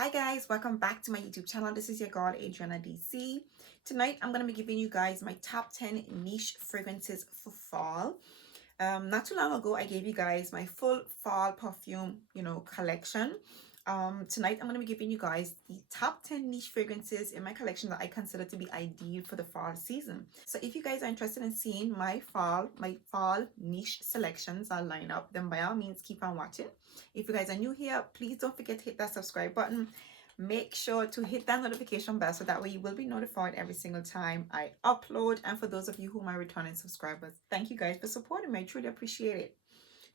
Hi guys, welcome back to my YouTube channel. This is your girl Adriana DC. Tonight I'm going to be giving you guys my top 10 niche fragrances for fall. Not too long ago I gave you guys my full fall perfume, collection. Tonight I'm going to be giving you guys the top 10 niche fragrances in my collection that I consider to be ideal for the fall season. So if you guys are interested in seeing my fall niche selections are lined up, then by all means keep on watching. If you guys are new here, please don't forget to hit that subscribe button. Make sure to hit that notification bell so that way you will be notified every single time I upload. And for those of you who are my returning subscribers, thank you guys for supporting me. I truly appreciate it.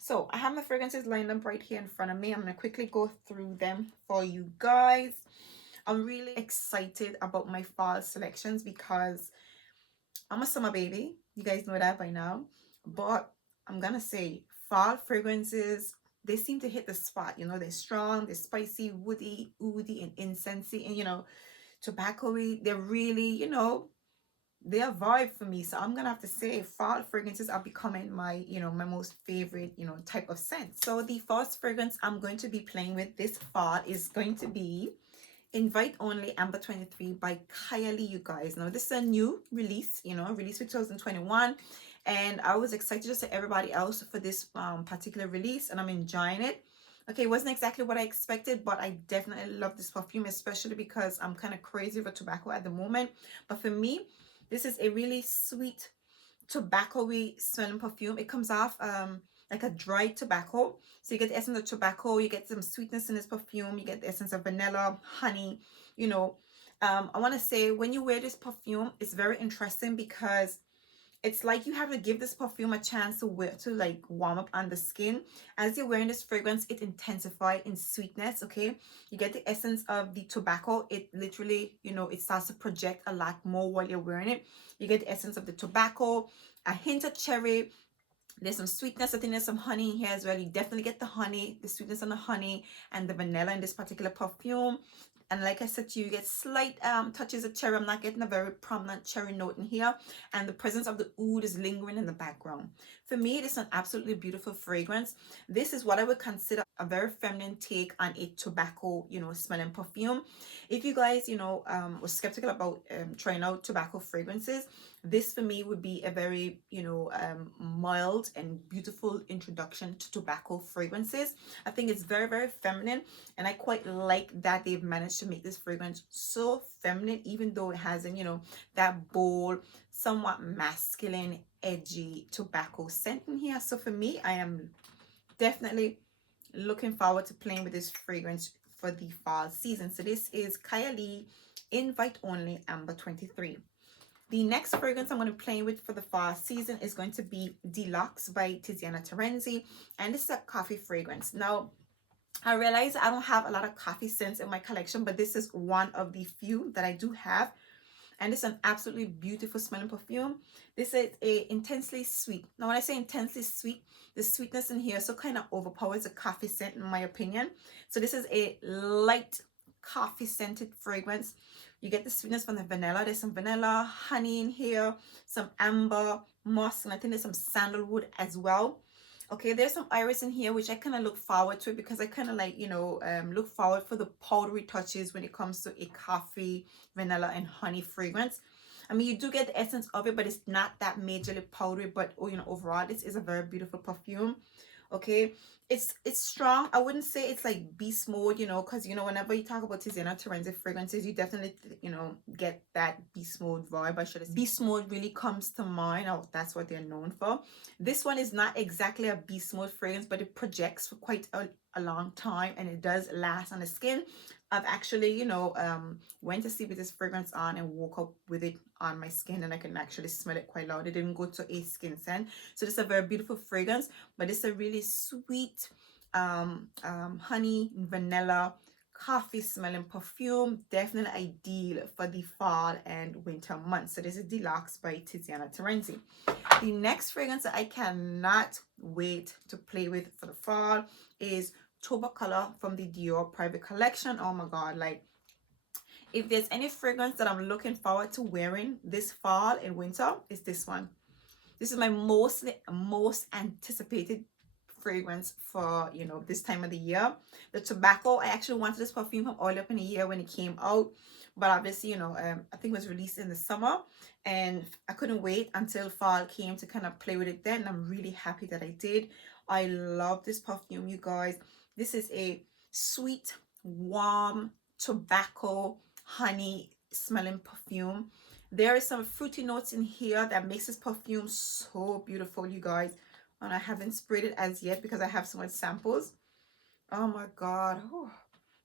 So I have my fragrances lined up right here in front of me. I'm going to quickly go through them for you guys. I'm really excited about my fall selections because I'm a summer baby. You guys know that by now. But I'm going to say fall fragrances, they seem to hit the spot. They're strong, they're spicy, woody, oody, and incensey, and tobacco-y. They're really, they're a vibe for me. So I'm gonna have to say fall fragrances are becoming my my most favorite type of scent. So the first fragrance I'm going to be playing with this fall is going to be Invite Only Amber 23 by Kylee, you guys. Now this is a new release, released for 2021, and I was excited just like everybody else for this particular release, and I'm enjoying it. Okay, it wasn't exactly what I expected, but I definitely love this perfume, especially because I'm kind of crazy for tobacco at the moment. But for me, this is a really sweet tobacco-y smelling perfume. It comes off like a dry tobacco. So you get the essence of tobacco, you get some sweetness in this perfume, you get the essence of vanilla, honey, I want to say when you wear this perfume, it's very interesting because it's like you have to give this perfume a chance to wear to like warm up on the skin. As you're wearing this fragrance, it intensifies in sweetness. Okay, you get the essence of the tobacco. It literally, it starts to project a lot more while you're wearing it. You get the essence of the tobacco, a hint of cherry. There's some sweetness. I think there's some honey in here as well. You definitely get the honey, the sweetness on the honey and the vanilla in this particular perfume. And like I said to you, you get slight touches of cherry. I'm not getting a very prominent cherry note in here. And the presence of the oud is lingering in the background. For me, it is an absolutely beautiful fragrance. This is what I would consider a very feminine take on a tobacco, smelling perfume. If you guys, were skeptical about trying out tobacco fragrances, this for me would be a very, mild and beautiful introduction to tobacco fragrances. I think it's very, very feminine, and I quite like that they've managed to make this fragrance so feminine, even though it hasn't, that bold, somewhat masculine, edgy tobacco scent in here. So for me, I am definitely looking forward to playing with this fragrance for the fall season. So this is Kylee Invite Only Amber 23. The next fragrance I'm going to be playing with for the fall season is going to be Deluxe by Tiziana Tarenzi, and this is a coffee fragrance. Now, I realize I don't have a lot of coffee scents in my collection, but this is one of the few that I do have, and it's an absolutely beautiful smelling perfume. This is a intensely sweet. Now, when I say intensely sweet, the sweetness in here so kind of overpowers a coffee scent in my opinion. So this is a light coffee scented fragrance. You get the sweetness from the vanilla. There's some vanilla, honey in here, some amber, musk, and I think there's some sandalwood as well. Okay, there's some iris in here, which I kind of look forward to because I kind of like, look forward for the powdery touches when it comes to a coffee, vanilla, and honey fragrance. I mean, you do get the essence of it, but it's not that majorly powdery. But, overall, this is a very beautiful perfume. Okay, it's strong. I wouldn't say it's like beast mode, because whenever you talk about Tiziana Tarenzi fragrances, you definitely get that beast mode vibe. I should have said beast mode really comes to mind. Oh, that's what they're known for. This one is not exactly a beast mode fragrance, but it projects for quite a long time, and it does last on the skin. I've actually, went to sleep with this fragrance on and woke up with it on my skin, and I can actually smell it quite loud. It didn't go to a skin scent. So this is a very beautiful fragrance, but it's a really sweet honey, vanilla, coffee smelling perfume. Definitely ideal for the fall and winter months. So this is Deluxe by Tiziana Tarenzi. The next fragrance that I cannot wait to play with for the fall is Toba Color from the Dior Private Collection. Oh my god, like if there's any fragrance that I'm looking forward to wearing this fall and winter, it's this one. This is my most anticipated fragrance for, you know, this time of the year. The tobacco, I actually wanted this perfume from early up in the year when it came out, but obviously, you know, I think it was released in the summer, and I couldn't wait until fall came to kind of play with it then. I'm really happy that I did. I love this perfume, you guys. This is a sweet, warm, tobacco, honey smelling perfume. There is some fruity notes in here that makes this perfume so beautiful, you guys. And I haven't sprayed it as yet because I have so much samples. Oh my god. Oh,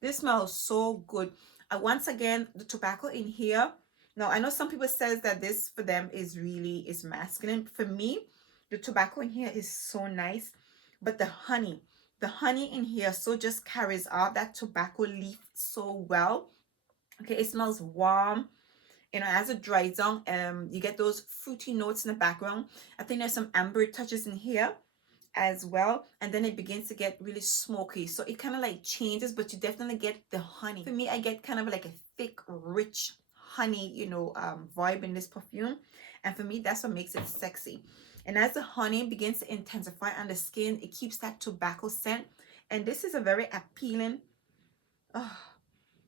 this smells so good. Once again, the tobacco in here. Now, I know some people says that this for them is masculine. For me, the tobacco in here is so nice. But the honey in here so just carries out that tobacco leaf so well. Okay, it smells warm. You know, as it dries down, you get those fruity notes in the background. I think there's some amber touches in here as well, and then it begins to get really smoky, so it kind of like changes, but you definitely get the honey. For me, I get kind of like a thick, rich honey, you know, vibe in this perfume, and for me, that's what makes it sexy. And as the honey begins to intensify on the skin, it keeps that tobacco scent, and this is a very appealing,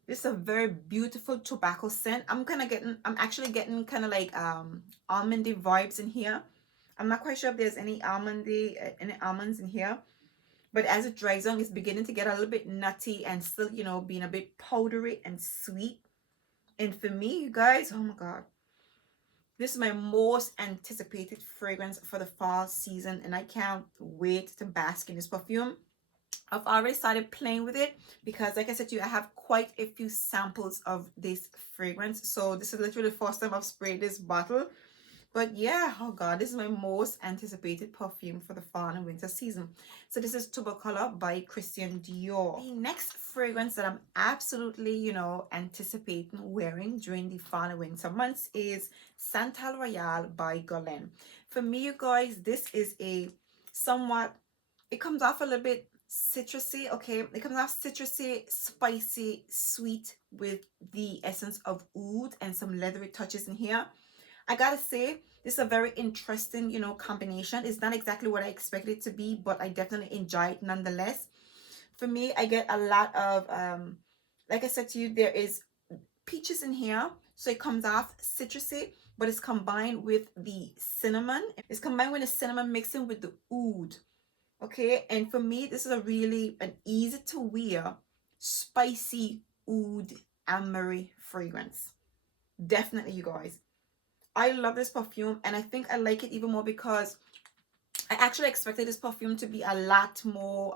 this is a very beautiful tobacco scent. I'm actually getting kind of like almondy vibes in here. I'm not quite sure if there's any almonds in here, but as it dries on, it's beginning to get a little bit nutty and still, you know, being a bit powdery and sweet. And for me, you guys, oh my god, this is my most anticipated fragrance for the fall season, and I can't wait to bask in this perfume. I've already started playing with it because, like I said to you, I have quite a few samples of this fragrance. So this is literally the first time I've sprayed this bottle. But yeah, oh god, this is my most anticipated perfume for the fall and winter season. So this is Tubercolor by Christian Dior. The next fragrance that I'm absolutely, you know, anticipating wearing during the fall and winter months is Santal Royale by Guerlain. For me, you guys, this is a somewhat, it comes off a little bit citrusy. Okay, it comes off citrusy, spicy, sweet, with the essence of oud and some leathery touches in here. I gotta say, this is a very interesting, you know, combination. It's not exactly what I expected it to be, but I definitely enjoy it nonetheless. For me, I get a lot of, like I said to you, there is peaches in here, so it comes off citrusy, but it's combined with the cinnamon. It's combined with the cinnamon mixing with the oud. Okay, and for me, this is a really an easy to wear, spicy oud ambery fragrance. Definitely, you guys. I love this perfume, and I think I like it even more because I actually expected this perfume to be a lot more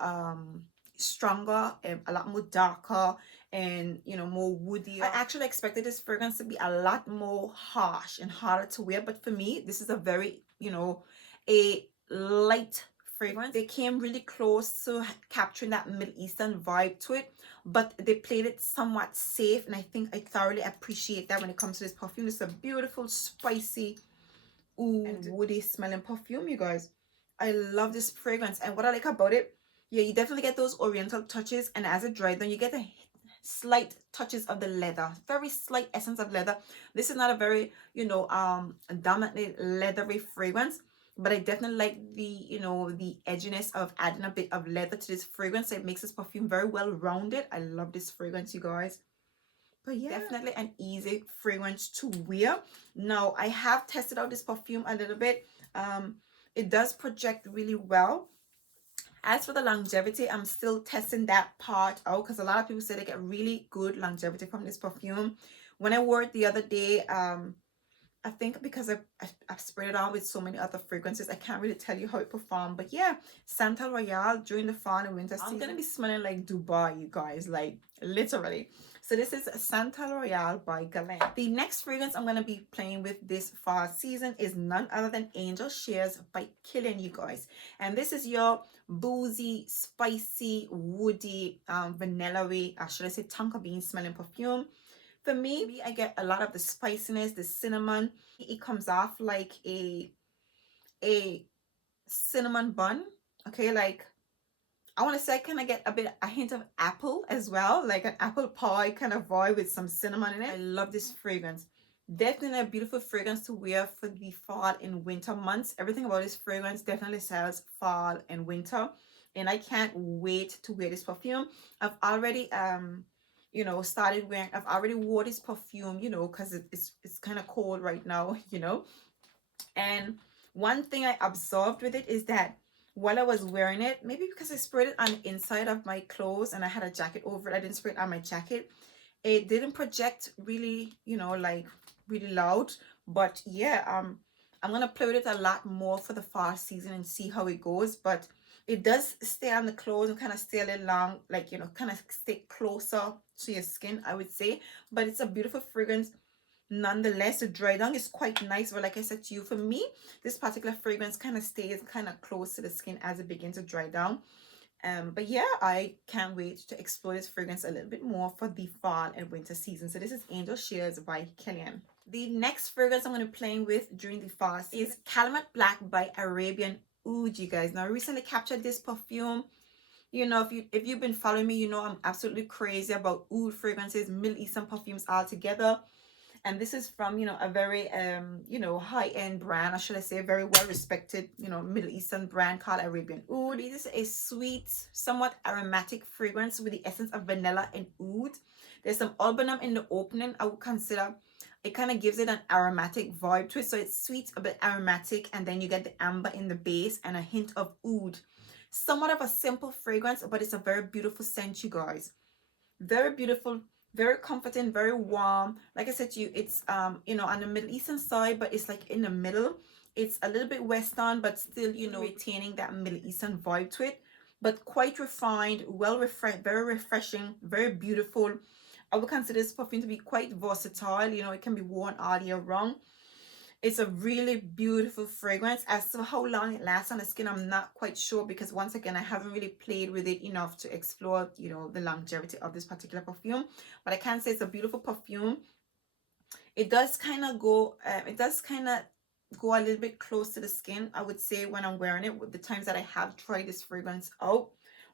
stronger and a lot more darker and, you know, more woody. I actually expected this fragrance to be a lot more harsh and harder to wear, but for me, this is a very, you know, a light fragrance. They came really close to capturing that Middle Eastern vibe to it, but they played it somewhat safe, and I think I thoroughly appreciate that when it comes to this perfume. It's a beautiful, spicy, and woody smelling perfume, you guys. I love this fragrance, and what I like about it, yeah, you definitely get those oriental touches, and as it dries down, you get the slight touches of the leather, very slight essence of leather. This is not a very, you know, dominantly leathery fragrance, but I definitely like the, you know, the edginess of adding a bit of leather to this fragrance. So it makes this perfume very well rounded. I love this fragrance, you guys. But yeah, definitely an easy fragrance to wear. Now, I have tested out this perfume a little bit. It does project really well. As for the longevity, I'm still testing that part out because a lot of people say they get really good longevity from this perfume. When I wore it the other day, I think because I've sprayed it on with so many other fragrances, I can't really tell you how it performed. But yeah, Santal Royale during the fall and winter season. I'm going to be smelling like Dubai, you guys, like literally. So this is Santal Royale by Guerlain. The next fragrance I'm going to be playing with this fall season is none other than Angel Shears by Kylee, you guys. And this is your boozy, spicy, woody, vanilla-y, should I say tonka bean smelling perfume. For me, I get a lot of the spiciness, the cinnamon. It comes off like a cinnamon bun. Okay, like I want to say I kind of get a hint of apple as well, like an apple pie kind of vibe with some cinnamon in it. I love this fragrance. Definitely a beautiful fragrance to wear for the fall and winter months. Everything about this fragrance definitely sells fall and winter. and I can't wait to wear this perfume. I've already you know, started wearing, I've already wore this perfume, you know, because it's kind of cold right now, you know. And one thing I observed with it is that while I was wearing it, maybe because I sprayed it on the inside of my clothes and I had a jacket over it, I didn't spray it on my jacket, it didn't project really, you know, like really loud. But yeah, I'm gonna play with it a lot more for the fall season and see how it goes. But it does stay on the clothes and kind of stay a little long, like, you know, kind of stay closer to your skin, I would say. But it's a beautiful fragrance nonetheless. The dry down is quite nice, but like I said to you, for me, this particular fragrance kind of stays kind of close to the skin as it begins to dry down. But yeah, I can't wait to explore this fragrance a little bit more for the fall and winter season. So this is Angel Shears by Kylee. The next fragrance I'm going to be playing with during the fall is Guerlain Black by Arabian Oud, you guys. Now I recently captured this perfume. You know, if you've been following me, you know I'm absolutely crazy about oud fragrances, Middle Eastern perfumes all together. And this is from, you know, a very you know, high-end brand, or should I say a very well-respected, you know, Middle Eastern brand called Arabian Oud. This is a sweet, somewhat aromatic fragrance with the essence of vanilla and oud. There's some albanum in the opening. I would consider it kind of gives it an aromatic vibe to it, so it's sweet, a bit aromatic, and then you get the amber in the base and a hint of oud. Somewhat of a simple fragrance, but it's a very beautiful scent, you guys. Very beautiful, very comforting, very warm. Like I said to you, it's you know, on the Middle Eastern side, but it's like in the middle. It's a little bit Western, but still, you know, retaining that Middle Eastern vibe to it, but quite refined, well refreshed, very refreshing, very beautiful. I would consider this perfume to be quite versatile. You know, it can be worn all year round. It's a really beautiful fragrance. As to how long it lasts on the skin, I'm not quite sure, because once again, I haven't really played with it enough to explore, you know, the longevity of this particular perfume. But I can say it's a beautiful perfume. It does kind of go, go a little bit close to the skin, I would say, when I'm wearing it, with the times that I have tried this fragrance out.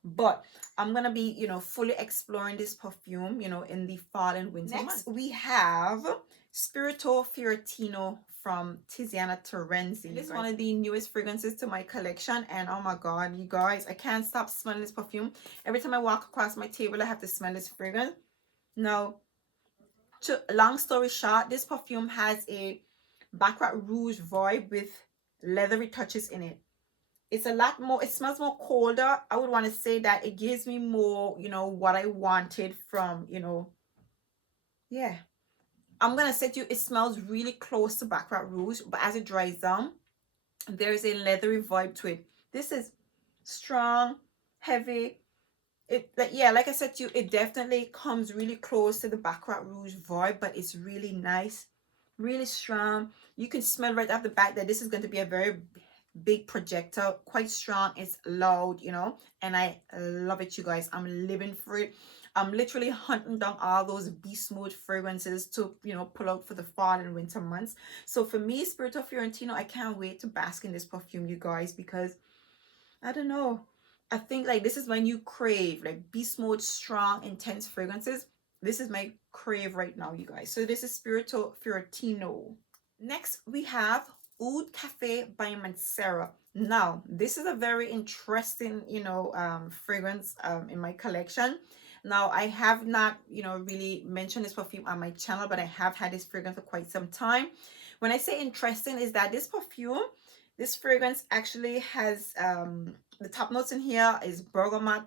But I'm gonna be, you know, fully exploring this perfume, you know, in the fall and winter months. We have Spirito Fiorentino from Tiziana Tarenzi. This is one of the newest fragrances to my collection, and oh my god, you guys, I can't stop smelling this perfume. Every time I walk across my table, I have to smell this fragrance. Now, to long story short, this perfume has a Baccarat Rouge vibe with leathery touches in it. It's a lot more, it smells more colder. I would want to say that it gives me more, you know, what I wanted from, you know, yeah. I'm gonna say to you, it smells really close to Baccarat Rouge, but as it dries down, there's a leathery vibe to it. This is strong, heavy. It, like, yeah, like I said to you, it definitely comes really close to the Baccarat Rouge vibe, but it's really nice, really strong. You can smell right off the bat that this is going to be a very big projector, quite strong. It's loud, you know, and I love it, you guys. I'm living for it. I'm literally hunting down all those beast mode fragrances to, you know, pull out for the fall and winter months. So for me, Spirito Fiorentino, I can't wait to bask in this perfume, you guys, because I don't know, I think like this is when you crave like beast mode, strong, intense fragrances. This is my crave right now, you guys. So this is Spirito Fiorentino. Next, we have Oud Cafe by Mancera. Now, this is a very interesting, you know, fragrance in my collection. Now, I have not, you know, really mentioned this perfume on my channel, but I have had this fragrance for quite some time. When I say interesting, is that this perfume, this fragrance actually has the top notes in here is bergamot,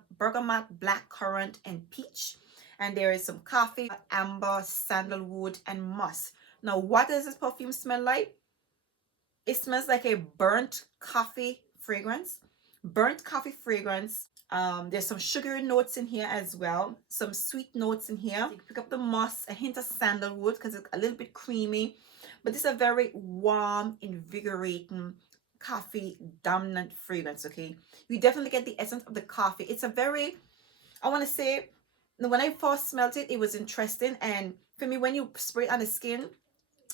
black currant, and peach. And there is some coffee, amber, sandalwood, and musk. Now, what does this perfume smell like? It smells like a burnt coffee fragrance. Burnt coffee fragrance. There's some sugary notes in here as well. Some sweet notes in here. You can pick up the musk, a hint of sandalwood because it's a little bit creamy. But this is a very warm, invigorating, coffee dominant fragrance, okay? You definitely get the essence of the coffee. It's a very, I want to say, when I first smelled it, it was interesting. And for me, when you spray it on the skin,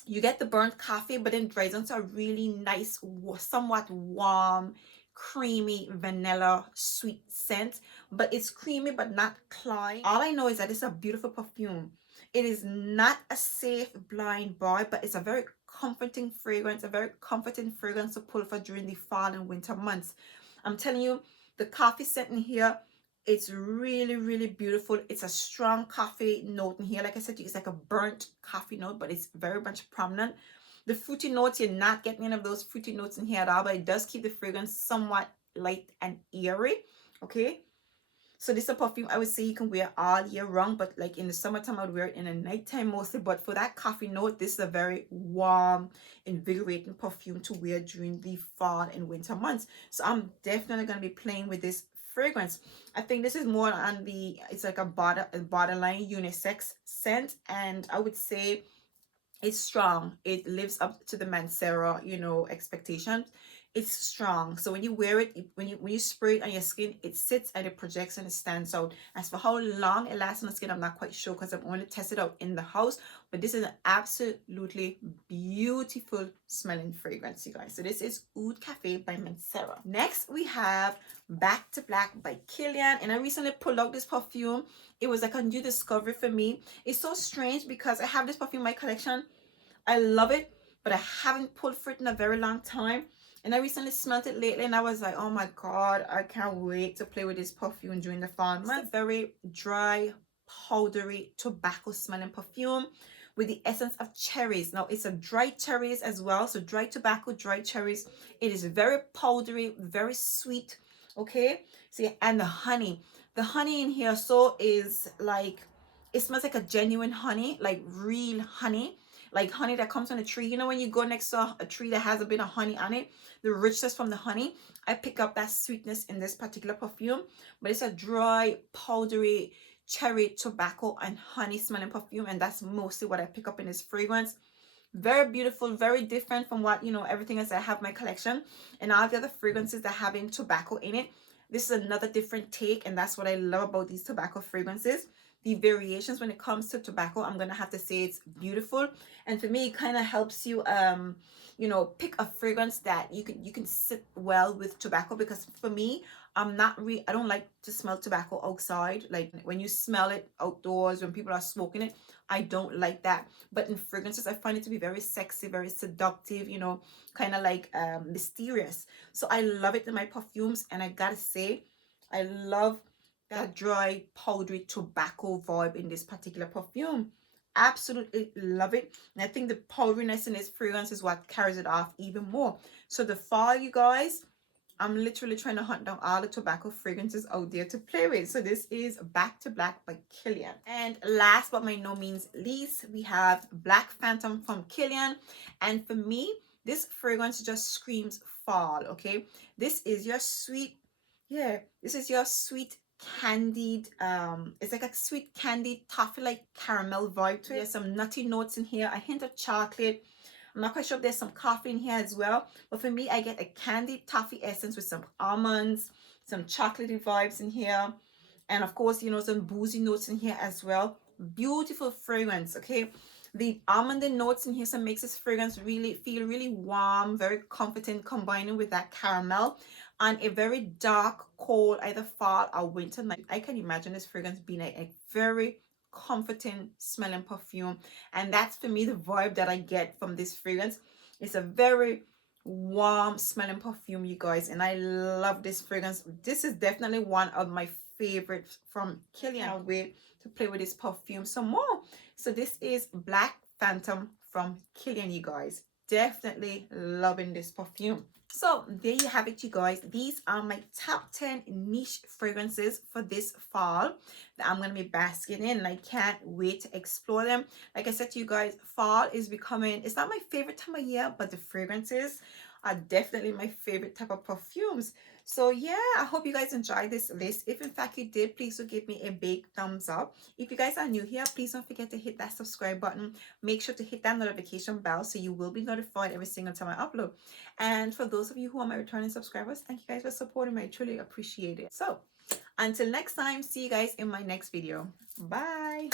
you get the burnt coffee, but then dries into a really nice, somewhat warm, creamy, vanilla, sweet scent. But it's creamy, but not cloying. All I know is that it's a beautiful perfume. It is not a safe blind buy, but it's a very comforting fragrance, a very comforting fragrance to pull for during the fall and winter months. I'm telling you, The coffee scent in here, it's really beautiful. It's a strong coffee note in here. Like I said, it's like a burnt coffee note, but it's very much prominent. The fruity notes, you're not getting any of those fruity notes in here at all, but it does keep the fragrance somewhat light and airy. Okay, so this is a perfume I would say you can wear all year round, but like in the summertime I would wear it in the nighttime mostly. But for that coffee note, this is a very warm, invigorating perfume to wear during the fall and winter months. So I'm definitely going to be playing with this fragrance. I think this is more on the, it's like a borderline unisex scent, and I would say it's strong. It lives up to the Mancera, you know, expectations. It's strong. So when you wear it, when you spray it on your skin, it sits and it projects and it stands out. As for how long it lasts on the skin, I'm not quite sure because I've only tested out in the house. But this is an absolutely beautiful smelling fragrance, you guys. So this is Oud Cafe by Mancera. Next, we have Back to Black by Kylee. And I recently pulled out this perfume. It was like a new discovery for me. It's so strange because I have this perfume in my collection. I love it, but I haven't pulled for it in a very long time. And I recently smelled it lately and I was like, oh my God, I can't wait to play with this perfume during the fall month. It's a very dry, powdery, tobacco smelling perfume with the essence of cherries. Now it's a dry cherries as well. So dry tobacco, dry cherries. It is very powdery, very sweet. Okay. See, and the honey in here so is like, it smells like a genuine honey, like real honey, like honey that comes on a tree. You know, when you go next to a tree that has a bit of honey on it, the richness from the honey, I pick up that sweetness in this particular perfume. But it's a dry, powdery, cherry, tobacco, and honey smelling perfume, and that's mostly what I pick up in this fragrance. Very beautiful, very different from what, you know, everything else I have in my collection, and all the other fragrances that have in tobacco in it. This is another different take, and that's what I love about these tobacco fragrances. The variations when it comes to tobacco, I'm gonna have to say it's beautiful. And for me, it kind of helps you you know, pick a fragrance that you can sit well with tobacco. Because for me, I don't like to smell tobacco outside. Like when you smell it outdoors when people are smoking it, I don't like that. But in fragrances, I find it to be very sexy, very seductive, you know, kind of like mysterious. So I love it in my perfumes, and I gotta say, I love that dry, powdery tobacco vibe in this particular perfume. Absolutely love it. And I think the powderiness in this fragrance is what carries it off even more. So the fall, you guys, I'm literally trying to hunt down all the tobacco fragrances out there to play with. So this is Back to Black by Kylee. And last but by no means least, we have Black Phantom from Kylee. And for me, this fragrance just screams fall, okay? This is your sweet, yeah, this is your sweet candied, it's like a sweet candied toffee like caramel vibe to it. There's some nutty notes in here, a hint of chocolate. I'm not quite sure if there's some coffee in here as well, but for me, I get a candied toffee essence with some almonds, some chocolatey vibes in here, and of course, you know, some boozy notes in here as well. Beautiful fragrance, okay? The almond notes in here some makes this fragrance really feel really warm, very comforting, combining with that caramel on a very dark, cold, either fall or winter night. I can imagine this fragrance being a very comforting smelling perfume, and that's for me the vibe that I get from this fragrance. It's a very warm smelling perfume, you guys, and I love this fragrance. This is definitely one of my favorites from Kylee. I can't wait to play with this perfume some more. So this is Black Phantom from Kylee, you guys. Definitely loving this perfume. So there you have it, you guys. These are my top 10 niche fragrances for this fall that I'm going to be basking in, and I can't wait to explore them. Like I said to you guys, fall is becoming, it's not my favorite time of year, but the fragrances are definitely my favorite type of perfumes. So yeah, I hope you guys enjoyed this list. If in fact you did, please do give me a big thumbs up. If you guys are new here, please don't forget to hit that subscribe button. Make sure to hit that notification bell so you will be notified every single time I upload. And for those of you who are my returning subscribers, thank you guys for supporting me. I truly appreciate it. So until next time, see you guys in my next video. Bye.